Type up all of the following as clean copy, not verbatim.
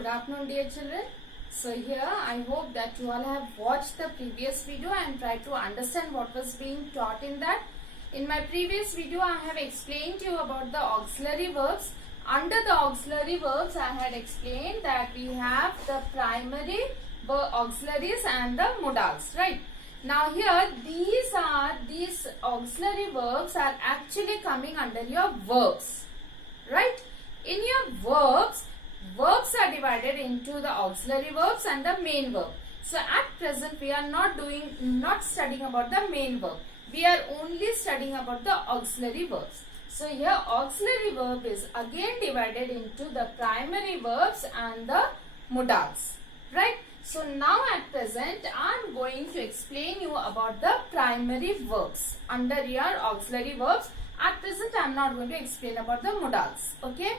Good afternoon, dear children. So here I hope that you all have watched the previous video and tried to understand what was being taught in that. In my previous video I have explained to you about the auxiliary verbs. Under the auxiliary verbs I had explained that we have the primary auxiliaries and the modals, right? Now here these auxiliary verbs are actually coming under your verbs, right? In your verbs are divided into the auxiliary verbs and the main verb. So at present we are not studying about the main verb. We are only studying about the auxiliary verbs. So here auxiliary verb is again divided into the primary verbs and the modals, right? So now at present I am going to explain you about the primary verbs under your auxiliary verbs. At present I am not going to explain about the modals, okay?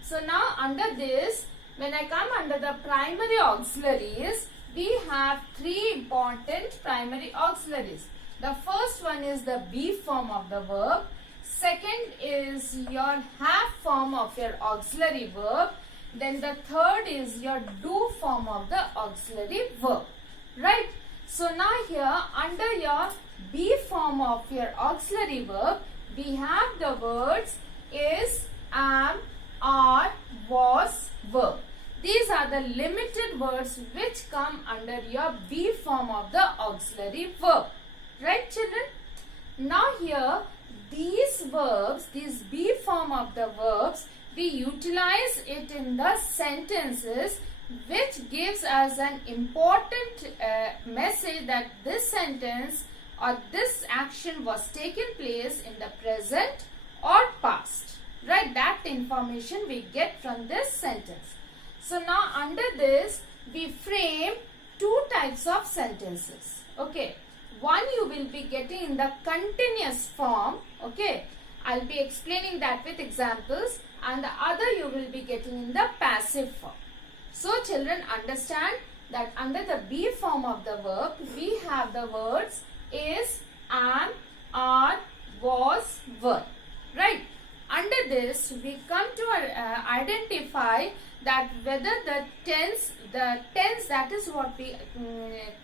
So now under this, when I come under the primary auxiliaries, we have three important primary auxiliaries. The first one is the be form of the verb. Second is your have form of your auxiliary verb. Then the third is your do form of the auxiliary verb, right? So now here under your be form of your auxiliary verb, we have the words is, am, are, was, were. These are the limited words which come under your be form of the auxiliary verb, right children? Now here these verbs, this be form of the verbs, we utilize it in the sentences which gives us an important message that this sentence or this action was taken place in the present or past, right? That information we get from this sentence. So now under this we frame two types of sentences, okay? One you will be getting in the continuous form, okay? I'll be explaining that with examples, and the other you will be getting in the passive form. So children, understand that under the be form of the verb we have the words is, am, are, was, were, right? Under this we come to identify that whether the tense that is what we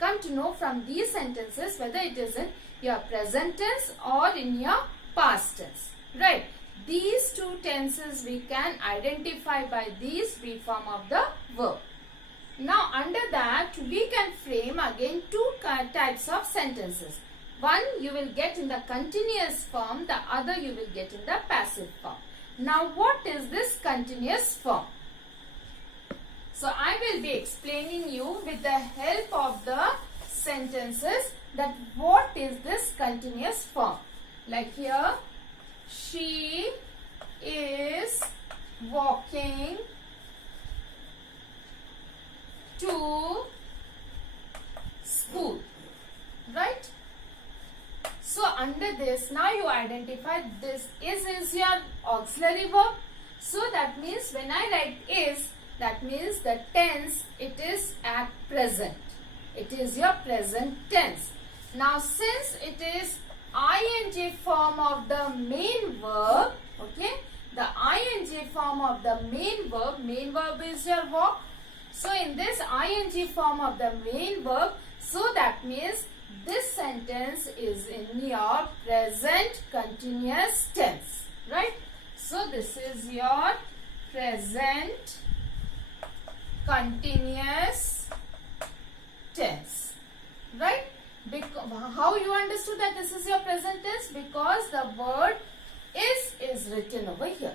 come to know from these sentences, whether it is in your present tense or in your past tense, right? These two tenses we can identify by these be form of the verb. Now under that we can frame again two types of sentences. One you will get in the continuous form, the other you will get in the passive form. Now what is this continuous form? So I will be explaining you with the help of the sentences that what is this continuous form. Like here, she is walking to school, right? So under this now you identify this is your auxiliary verb. So that means when I write is, that means the tense it is at present. It is your present tense. Now since it is ing form of the main verb, okay, the ing form of the main verb is your walk. So in this ing form of the main verb, so that means this sentence is in your present continuous tense, right? So this is your present continuous tense, right? How you understood that this is your present tense? Because the word is written over here.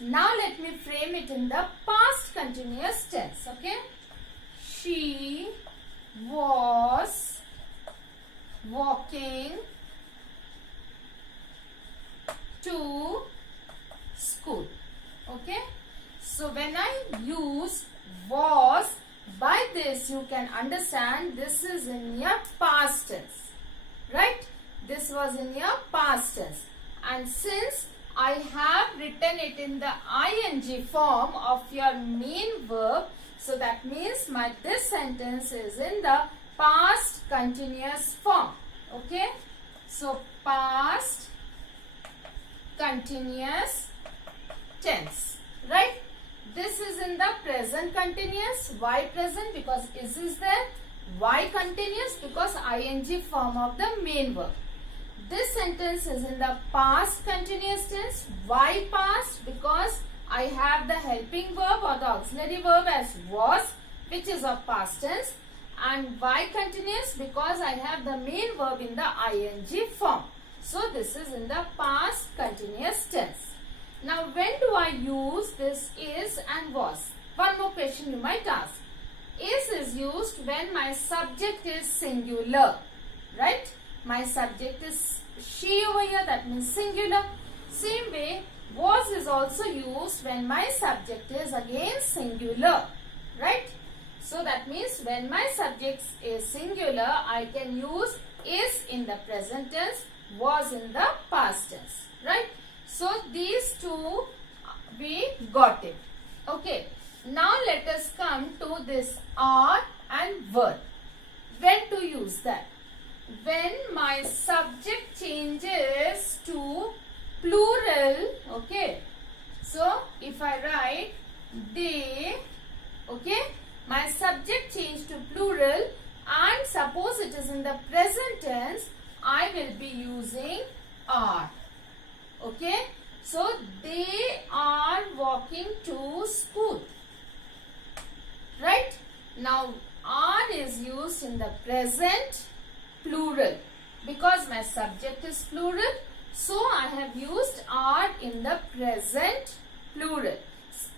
Now let me frame it in the past continuous tense, okay? She was walking to school, okay? So when I use was, by this you can understand this is in your past tense, right? This was in your past tense, and since I have written it in the ing form of your main verb, so that means this sentence is in the past continuous form, okay? So past continuous tense, right? This is in the present continuous. Why present? Because is there. Why continuous? Because ing form of the main verb. This sentence is in the past continuous tense. Why past? Because I have the helping verb or the auxiliary verb as was, which is of past tense. And why continuous? Because I have the main verb in the ing form. So this is in the past continuous tense. Now when do I use this is and was? One more question you might ask. Is used when my subject is singular, right? My subject is she over here, that means singular. Same way, was is also used when my subject is again singular, right? So that means when my subject is singular, I can use is in the present tense, was in the past tense, right? So these two we got it. Okay. Now let us come to this are and were. When to use that? When my subject changes to plural, okay. So if I write they, okay, my subject changed to plural and suppose it is in the present tense, I will be using are. Okay. So they are walking to school. Right? Now, are is used in the present plural because my subject is plural. So, I have used are in the present plural.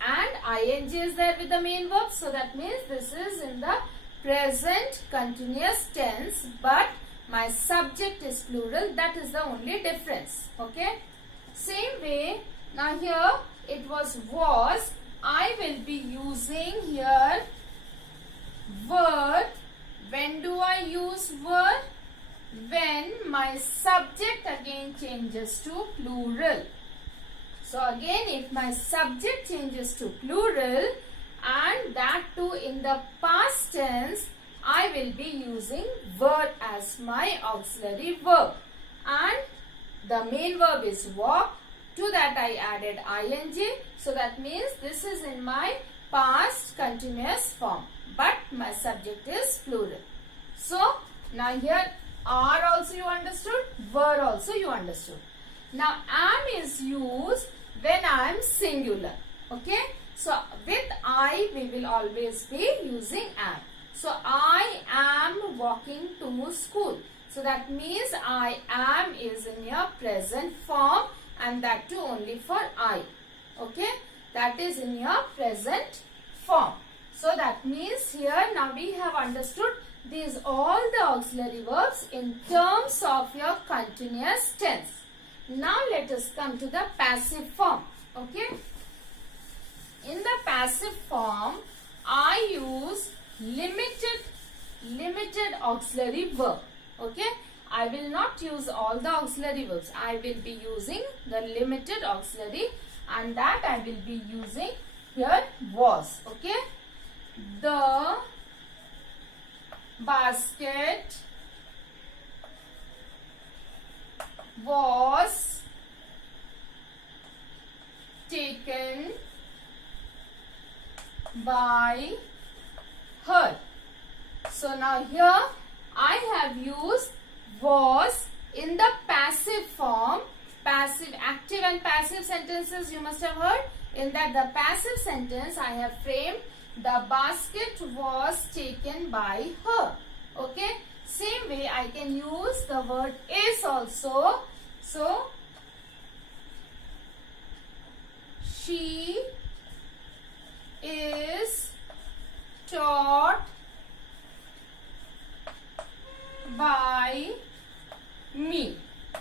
And ing is there with the main verb. So, that means this is in the present continuous tense. But my subject is plural. That is the only difference. Okay? Same way, now here it was. I will be using here were. When do I use were? When my subject again changes to plural. So again, if my subject changes to plural and that too in the past tense, I will be using were as my auxiliary verb. And the main verb is walk. To that I added ing. So that means this is in my past continuous form. But my subject is plural. So now here are also you understood. Were also you understood. Now am is used when I am singular. Okay. So with I we will always be using am. So I am walking to school. So that means I am is in your present form. And that too only for I. Okay. That is in your present form. So that means here now we have understood these all the auxiliary verbs in terms of your continuous tense. Now let us come to the passive form. Okay. In the passive form, I use limited auxiliary verb. Okay. I will not use all the auxiliary verbs. I will be using the limited auxiliary and that I will be using here was. Okay. The basket was taken by her. So now here I have used was in the passive form. Passive, active and passive sentences you must have heard. In that the passive sentence I have framed the basket was taken by her. Okay. Same way I can use the word is also. So she is taught by me.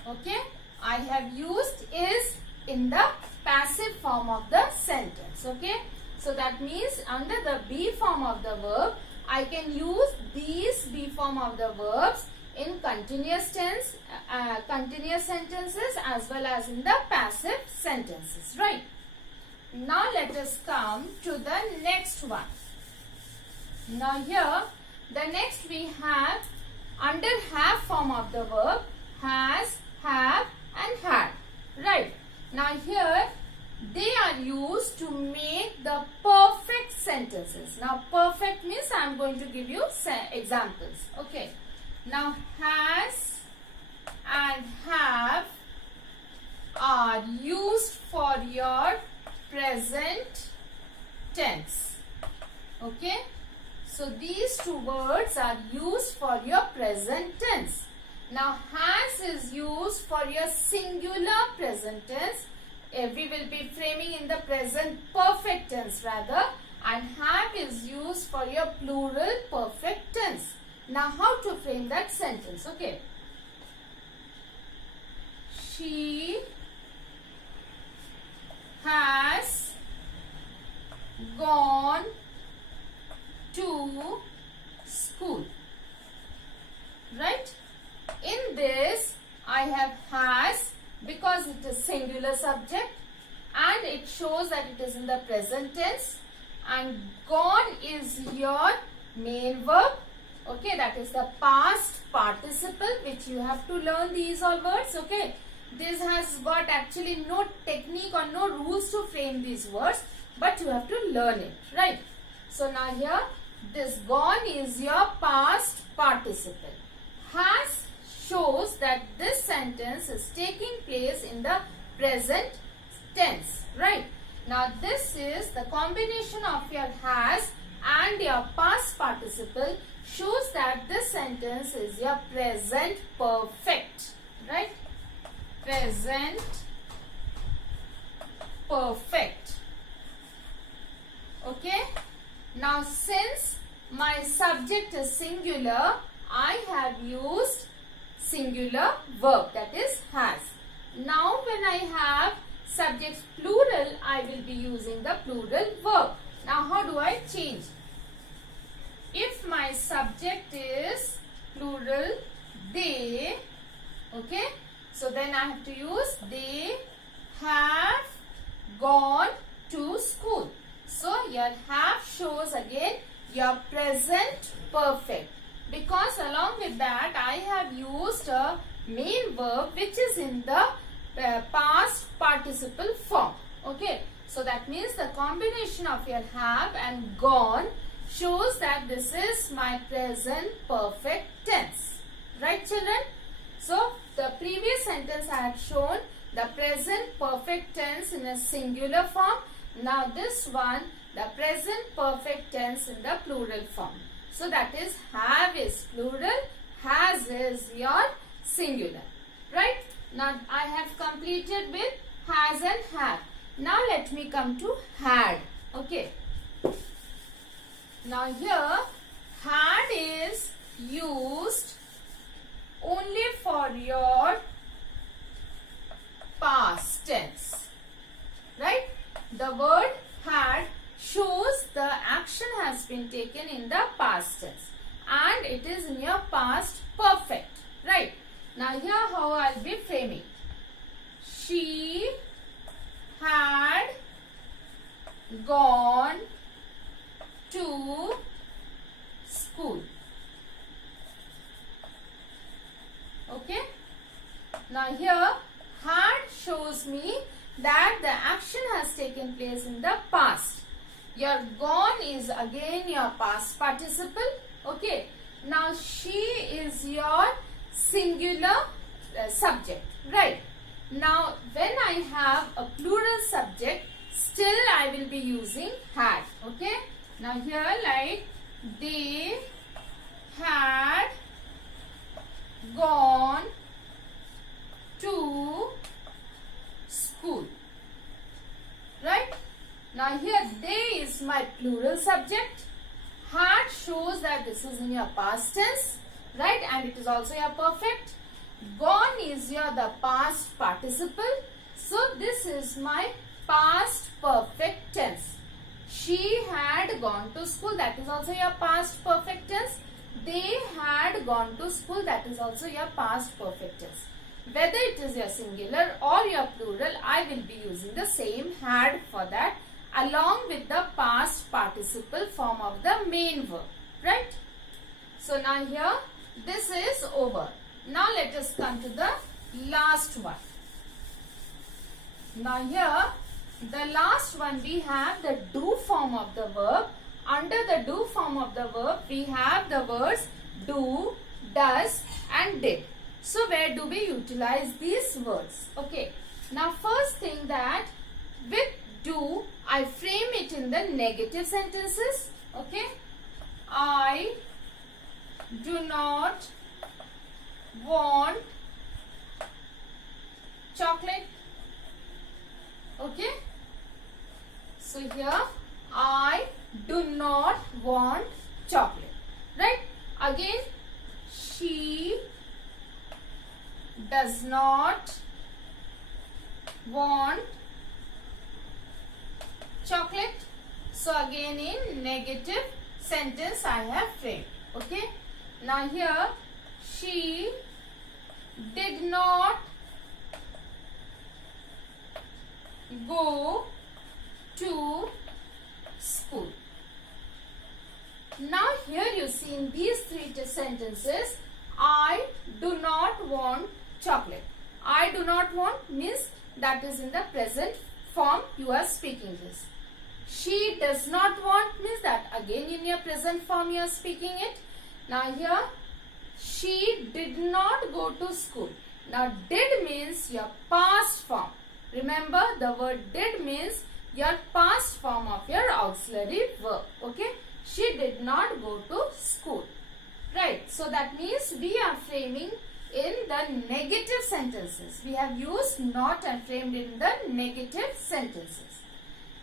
Okay. I have used is in the passive form of the sentence. Okay. So that means under the be form of the verb, I can use these be form of the verbs in continuous tense, continuous sentences as well as in the passive sentences. Right. Now let us come to the next one. Now here the next we have under have form of the verb has, have and had. Right. Now here they are used to make the perfect sentences. Now perfect means I am going to give you examples. Okay. Now has and have are used for your present tense. Okay. So these two words are used for your present tense. Now has is used for your singular present tense. We will be framing in the present perfect tense rather, and have is used for your plural perfect tense. Now how to frame that sentence? Okay. She has gone to school. Right? In this I have has because it is singular subject and it shows that it is in the present tense, and gone is your main verb. Okay, that is the past participle which you have to learn these all words. Okay, this has got actually no technique or no rules to frame these words, but you have to learn it, right? So now here this gone is your past participle. Has shows that this sentence is taking place in the present tense, right? Now this is the combination of your has and your past participle shows that this sentence is your present perfect, right? Present perfect. Okay. Now since my subject is singular, I have used singular verb, that is has. Now when I have subjects plural, I will be using the plural verb. Now how do I change? If my subject is plural they, okay, so then I have to use they have gone to school. So your have shows again your present perfect, because along with that I have used a main verb which is in the past participle form. Okay, so that means the combination of your have and gone shows that this is my present perfect tense, right children? So the previous sentence I had shown the present perfect tense in a singular form. Now this one, the present perfect tense in the plural form. So that is have is plural, has is your singular, right? Now I have completed with has and have. Now let me come to had. Okay. Now here had is used only for your past tense, right? The word had shows the action has been taken in the past tense and it is in your past perfect, right? Now here how I will be framing. She had gone to school. Okay. Now here had shows me that the action has taken place in the past. Your gone is again your past participle. Okay. Now she is your singular subject, right? Now when I have a plural subject, still I will be using had. Okay. Now here like they had gone to school, right? Now here they is my plural subject. Had shows that this is in your past tense, right? And it is also your perfect. Gone is your the past participle. So this is my past perfect tense. She had gone to school, that is also your past perfect tense. They had gone to school, that is also your past perfect tense. Whether it is your singular or your plural, I will be using the same had for that along with the past participle form of the main verb, right? So now here this is over. Now let us come to the last one. Now here the last one we have the do form of the verb. Under the do form of the verb we have the words do, does and did. So where do we utilize these words? Okay. Now first thing that with do I frame it in the negative sentences. Okay. I do not want chocolate. Okay. So here I do not want chocolate. Right. Again, she does not want chocolate. So again in negative sentence I have framed. Okay. Now here she did not go to school. Now here you see in these three sentences, I do not want chocolate. I do not want means that is in the present form you are speaking this. She does not want means that again in your present form you are speaking it. Now here she did not go to school. Now did means your past form. Remember the word did means your past form of your auxiliary verb. Okay. She did not go to school. Right. So that means we are framing in the negative sentences. We have used not and framed in the negative sentences.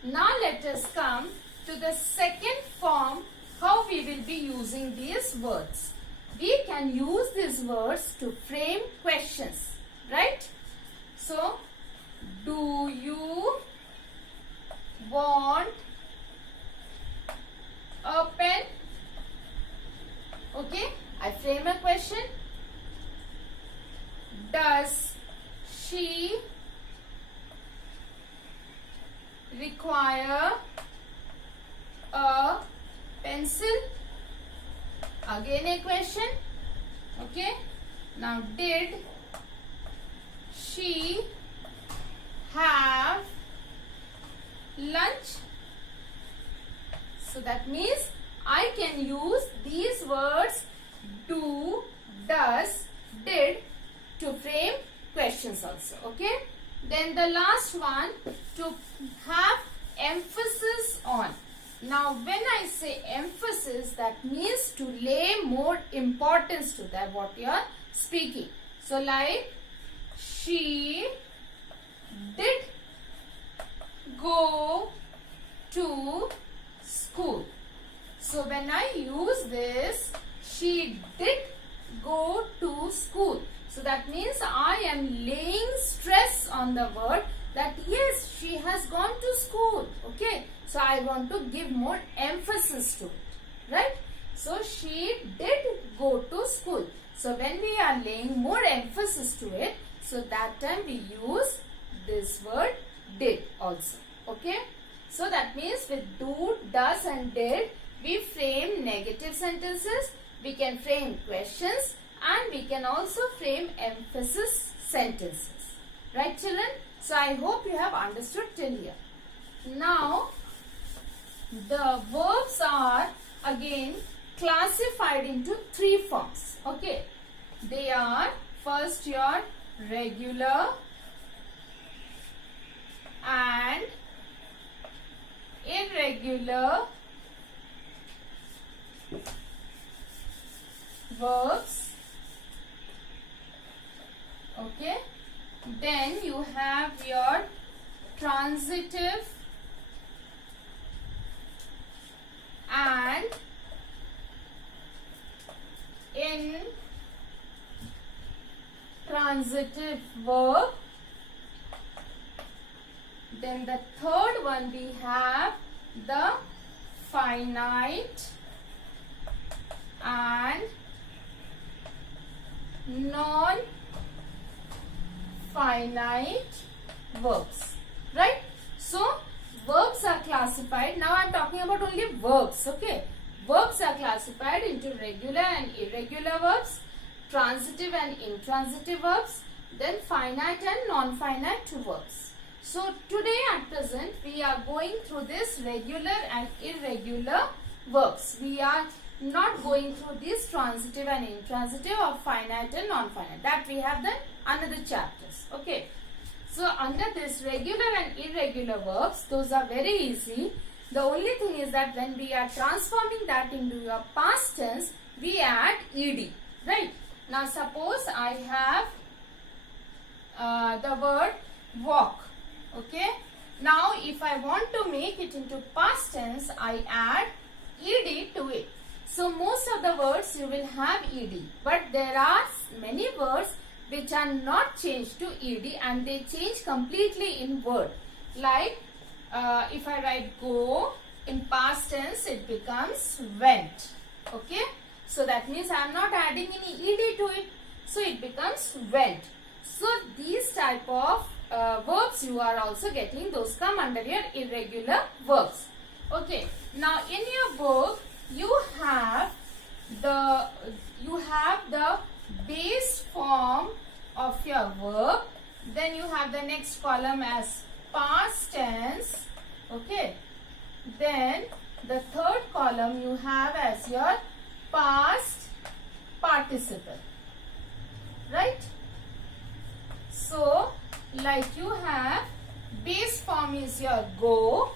Now let us come to the second form, how we will be using these words. We can use these words to frame questions. Right. So, do you want a pen? Okay, I frame a question. Does she require a pencil? Again a question. Okay, now did she have lunch? So that means I can use these words do, does, did to frame questions also. Okay. Then the last one, to have emphasis on. Now when I say emphasis, that means to lay more importance to that what you are speaking. So like she did go to school. So when I use this, she did go to school. So that means I am laying stress on the word that yes, she has gone to school. Okay. So I want to give more emphasis to it. Right. So she did go to school. So when we are laying more emphasis to it, so that time we use this word did also. Okay. So that means with do, does and did, we frame negative sentences, we can frame questions and we can also frame emphasis sentences. Right children? So I hope you have understood till here. Now the verbs are again classified into three forms. Okay. They are first your regular and irregular verbs. Okay. Then you have your transitive and intransitive verb. Then the third one we have the finite and non-finite verbs. Right? So, verbs are classified. Now I am talking about only verbs. Okay? Verbs are classified into regular and irregular verbs, transitive and intransitive verbs, then finite and non-finite verbs. So today at present we are going through this regular and irregular verbs. We are not going through this transitive and intransitive or finite and non-finite. That we have done another chapters. Okay. So under this regular and irregular verbs, those are very easy. The only thing is that when we are transforming that into your past tense, we add ed. Right. Now suppose I have the word walk. Okay. Now if I want to make it into past tense, I add ed to it. So most of the words you will have ed, but there are many words which are not changed to ed and they change completely in word. Like if I write go, in past tense it becomes went. Okay. So that means I am not adding any ed to it. So it becomes went. So these type of verbs you are also getting, those come under your irregular verbs. Okay. Now in your book you have the base form of your verb. Then you have the next column as past tense. Okay. Then the third column you have as your past participle. Right? So like you have base form is your go,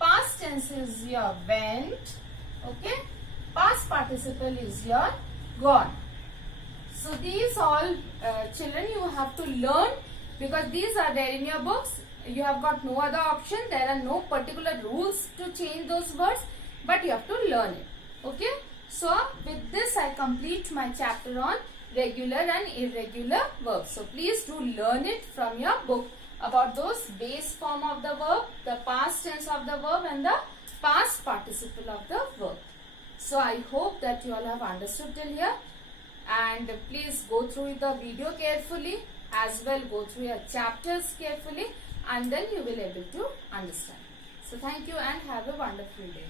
past tense is your went. Okay. Past participle is your gone. So these all children you have to learn, because these are there in your books. You have got no other option. There are no particular rules to change those words, but you have to learn it. Okay. So with this I complete my chapter on regular and irregular verbs. So please do learn it from your book about those base form of the verb, the past tense of the verb and the past participle of the verb. So I hope that you all have understood till here, and please go through the video carefully, as well go through your chapters carefully, and then you will able to understand. So thank you and have a wonderful day.